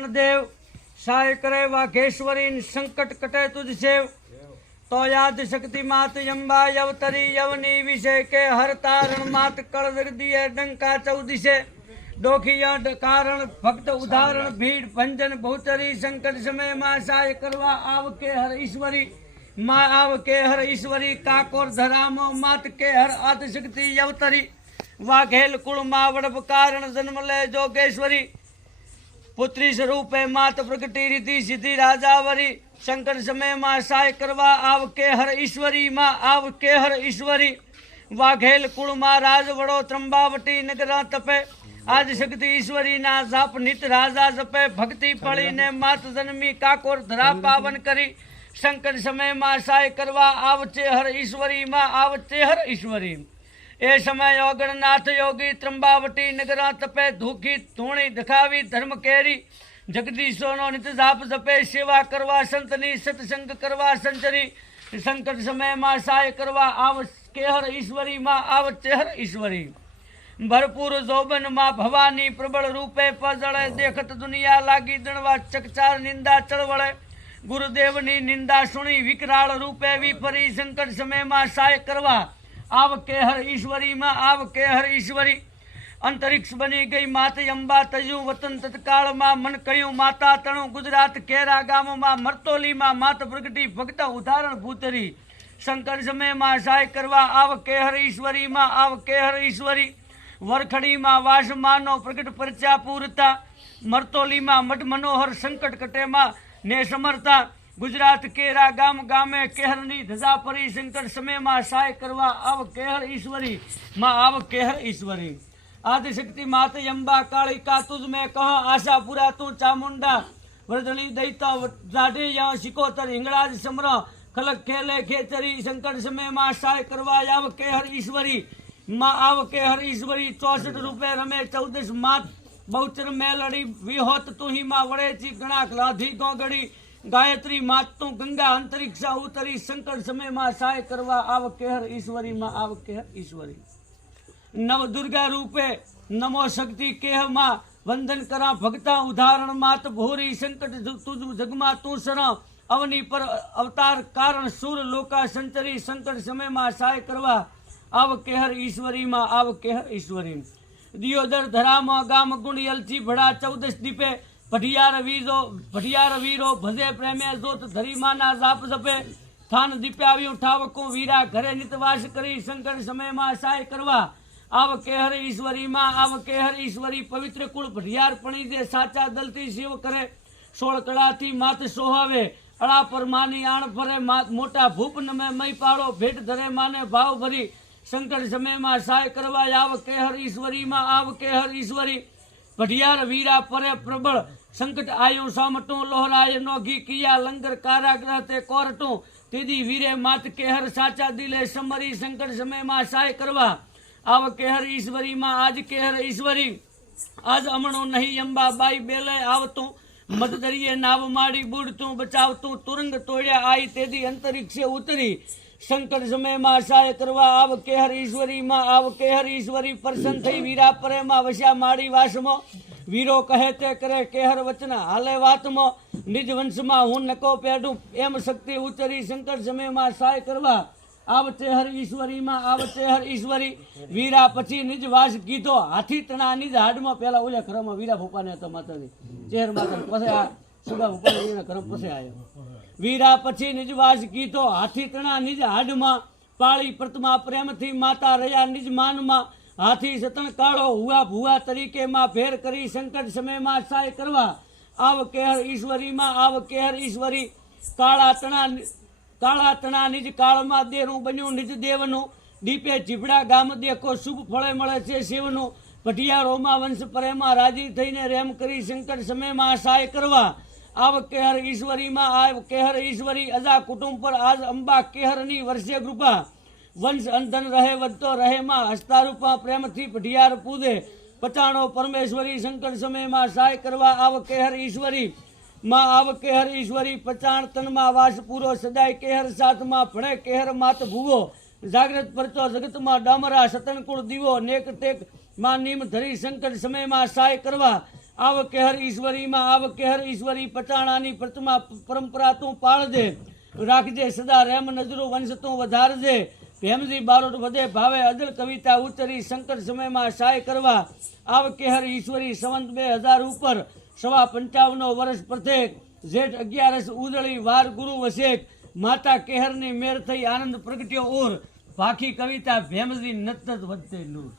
कारण देव सहाय करे वाघेश्वरी संकट कटे तुझ सेव तो याद शक्ति मात यम्बा यवतरी यवनी विषय के हर तारण मात कल दिए डंका चौदिशे डोखिया कारण भक्त उदाहरण भीड़ भंजन बहुतरी संकट समय माँ सहाय करवा आव के हर ईश्वरी माँ आव के हर ईश्वरी काकोर धरामो मात के हर आद शक्ति यवतरी वाघेल कुल माँ वड़प कारण जन्म ले जोगेश्वरी पुत्री स्वरूप मात प्रगति रिद्धि सिद्धि राजावरी शंकर समय माँ सहाय करवा आव के हर ईश्वरी माँ आव के हर ईश्वरी वाघेल कुल माँ राज वड़ो त्रंबावटी नगरा तपे आज शक्ति ईश्वरी ना जाप नित राजा जपे भक्ति पड़ी ने मात जन्मी काकोर धरा पावन करी शंकर समय माँ सहाय करवा आवचे हर ईश्वरी माँ आवचे हर ईश्वरी ए समय योगणनाथ योगी त्रंबावटी नगरा तपे धूखी धूणी दिखावी धर्म केरी जगदीशो नो नित जाप जपे सेवा करवा संतनी सत्संग करवा संचरी संकट समय माँ सहाय करवा आव के हर ईश्वरी माँ आवचे हर ईश्वरी भरपूर जोबन माँ भवानी प्रबल रूपे पजड़े देखत दुनिया लागी दणवा चकचार निंदा चढ़वड़े गुरुदेवनी निंदा सुनी विकराल रूपे विपरी संकट समय माँ सहाय करवा आव के हर ईश्वरी माँ आव के हर ईश्वरी अंतरिक्ष बनी गई मात अंबा तजू वतन तत्काल माँ मन कयू माता तणु गुजरात केरा गाम माँ मरतोली माँ मात प्रगति भक्त उदाहरण भूतरी शंकर समय माँ सहाय करवा आव के हर ईश्वरी माँ आव के हर ईश्वरी वरखड़ी माँ वास मानो प्रकट परचा पूरता मरतोली माँ मठ मनोहर संकट कटे माँ ने समरता गुजरात केरा गाम गामे केहरनी धजा परी शंकर समय माँ सहाय करवा आव केहर ईश्वरी माँ आव केहर ईश्वरी आदिशक्ति मात यम्बा कालिका तुझ में कह आशा पूरा तू चामुंडा वर्धनी दैता जाडे या शिकोतर हिंगराज समर खलक खेले खेतरी शंकर समय माँ सहाय करवा आव केहर ईश्वरी माँ आव के हर ईश्वरी 64 रुपये रमे 14 मात बहुचर मेलड़ी विहोत तू ही माँ वड़ेची गणाक लाधी गोगड़ी गायत्री मात तू गंगा अंतरिक्षा उतरी संकट समय माँ सहाय करवा आव के हर ईश्वरी माँ आव के हर ईश्वरी नव दुर्गा रूपे नमो शक्ति केह माँ वंदन करा भक्ता उदाहरण मात भोरी संकट तुझ जगमा तू सर अवनी पर अवतार कारण सूर लोका संचरी संकट समय माँ सहाय करवा आव केहर ईश्वरी माँ आव केहर ईश्वरी दियोदर धराम गाम गुण यलची भड़ा 14 दीपे भटियार वीरो भजे प्रेमे जोत धरी माना जाप जपे थान दीप्याव्यू ठावको वीरा घरे नितवास करी शंकर समय माँ सहाय करवा आव केहर ईश्वरी माँ आव केहर ईश्वरी पवित्र कुल भटियार पणी दे साचा दलती शिव करे 16 कड़ा थी मात सोहावे अड़ा पर मानी आण फरे मात मोटा भूप नमे मई पाड़ो भेट धरे माने भाव भरी शंकर समय माँ सहाय करवा आव केहर ईश्वरी माँ आव केहर ईश्वरी भटियार वीरा परे प्रबल संकट आयु सामटू लोहराय नोगी किया लंगर कारागृह ते कोरटू तेदी वीरे मात केहर साचा दिले समरी शंकर समय माँ सहाय करवा आव केहर ईश्वरी माँ आज केहर ईश्वरी आज अमणो नहीं अंबा बाई बेले आवतू मत दरिये नाव माड़ी बूढ़तू बचावतू तुरंग तोड़िया आई तेदी अंतरिक्षे उतरी शंकर समय माँ सहाय करवा आव केहर ईश्वरी माँ आव केहर ईश्वरी प्रसन्न थई वीरा परे माँ वश्या माड़ी वासमो वीरो कहे ते करे केहर वचन हाले वातमो निज वंश माँ हूँ नको पेडू एम शक्ति उतरी शंकर समय माँ सहाय करवा आव तेहर ईश्वरी माँ आव तेहर ईश्वरी वीरा पछी निज वास कीधो हाथी तना निज हाडमा पेला ओल्या घरमा वीरा भूपा ने तो माताजी चेहर माता पछे आ सुगा भूपा ने घर पछे आयो वीरा पछी निजवास कीधो हाथी तणा निज हाडमा पाળી प्रतिमा प्रेम थी माता रया निज मान मा हाथी सतन काळो हुआ भुआ तरीके मा फेर करी संकट समय मा सहाय करवा आव केहर ईश्वरी मा आव केहर ईश्वरी काळा तणा निज काळ मा देरू बन्यू निज देवनु दीपे जीभड़ा गाम देखो शुभ फळे मळे छे शिवनु भटियारो मा वंश परे मा राजी थईने रेम करी संकट समय मा सहाय करवा आव केहर ईश्वरी माँ आव केहर ईश्वरी अजा कुटुंब पर आज अंबा केहरनी वर्षे कृपा वंश अंधन रहे वधतो रहे माँ हस्ता रूपा प्रेम थी भटियार पूदे पचाणो परमेश्वरी शंकर समय माँ सहाय करवा आव केहर ईश्वरी माँ आव केहर ईश्वरी पचाण तन माँ वास पूरो सदाय केहर साथ माँ भणे केहर मात भूवो जागृत परचो जगत माँ डामरा सतनकुल दीवो नेक टेक माँ नीम धरी शंकर समय माँ सहाय करवा આવ કેહર ઈશ્વરીમાં આવ કેહર ઈશ્વરી પટાણાની પ્રતિમા પરંપરા તું પાળજે રાખજે સદા રેમ નજરો વંશ તું વધારજે ભેમજી બારોટ વધે ભાવે અદલ કવિતા ઉતરી સંકટ સમયમાં સહાય કરવા આવ કેહર ઈશ્વરી સંવંત 2000 ઉપર 55 વર્ષ પ્રત્યેક જેઠ 11 ઉદળી વાર ગુરુ વસેક માતા કેહરની મેર થઈ આનંદ પ્રગટ્યો ઓર ભાખી કવિતા ભેમજી નત વધતે નૂર